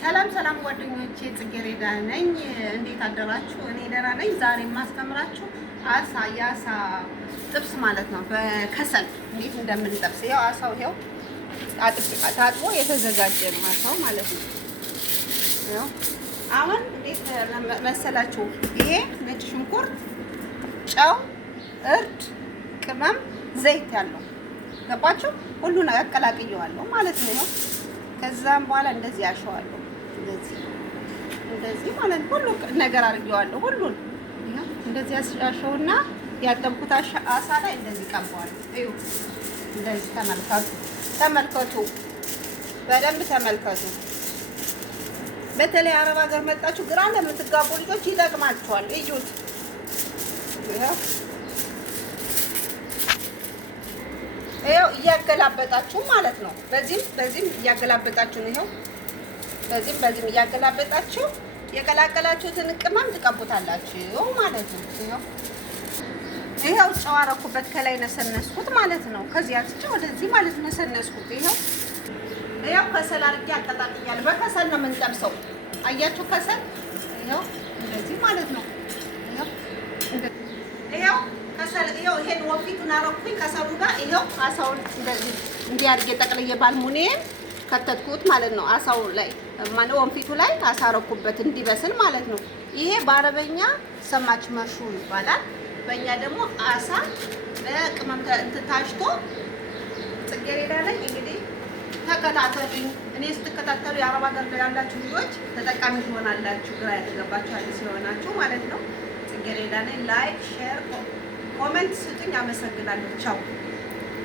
ሰላም ሰላም ጓደኞቼ፣ ጽጌረዳ ነኝ። እንዴት አደራችሁ? እኔ ደህና ነኝ። ዛሬ የማስተምራችሁ የአሳ ጥብስ ማለት ነው። በከሰል እንዴት እንደምንጠብስ ይኸው አሳው ይኸው ታጥቦ የተዘጋጀ ነው አሳው ማለት ነው። ይኸው አሁን እንዴት መሰላችሁ? ይሄ ነጭ ሽንኩርት፣ ጨው፣ እርድ፣ ቅመም፣ ዘይት ያለው ገባችሁ? ሁሉን አቀላቅየዋለሁ ማለት ነው። ይኸው ከዛም በኋላ እንደዚህ ያሸዋለሁ። እንደዚህ ማለት ሁሉ ነገር አድርጌዋለሁ። ሁሉን እንደዚህ ያሸውና ያጠብኩት አሳ ላይ እንደዚህ ቀባዋለሁ። እዩ፣ እንደዚህ ተመልከቱ፣ በደንብ ተመልከቱ። በተለይ አረብ ሀገር መጣችሁ ግራ ለምትጋቡ ልጆች ይጠቅማችኋል። እዩት፣ ይኸው እያገላበጣችሁ ማለት ነው። በዚህም እያገላበጣችሁ ነው። ይኸው በዚህም እያገላበጣችሁ የቀላቀላችሁትን ቅመም ትቀቡታላችሁ ማለት ነው። ይኸው ጨው አደረኩበት፣ ከላይ ነሰነስኩት ማለት ነው። ከዚህ አጥቼ ወደዚህ ማለት ነሰነስኩት። ይኸው ከሰል አድርጌ አቀጣጥያለሁ። በከሰል ነው የምንጠብሰው። አያችሁ ከሰል ይኸው እንደዚህ ማለት ነው። ይኸው ከሰል ይኸው ይሄን ወፊቱን አረኩኝ ከሰሉ ጋር ይኸው አሳውን እንደዚህ እንዲያርጌ ጠቅልዬ ባልሙኒየም ከተትኩት ማለት ነው። አሳው ላይ ማነው ወንፊቱ ላይ አሳረኩበት እንዲበስል ማለት ነው። ይሄ በአረበኛ ሰማች መሹ ይባላል። በእኛ ደግሞ አሳ በቅመም ታሽቶ ጽጌረዳ ላይ እንግዲህ ተከታተሉኝ። እኔ ስትከታተሉ የአረብ ሀገር ያላችሁ ልጆች ተጠቃሚ ትሆናላችሁ። ግራ ያተገባችሁ አዲስ የሆናችሁ ማለት ነው። ጽጌረዳ ላይ ላይክ፣ ሼር፣ ኮሜንት ስጡኝ። አመሰግናለሁ። ቻው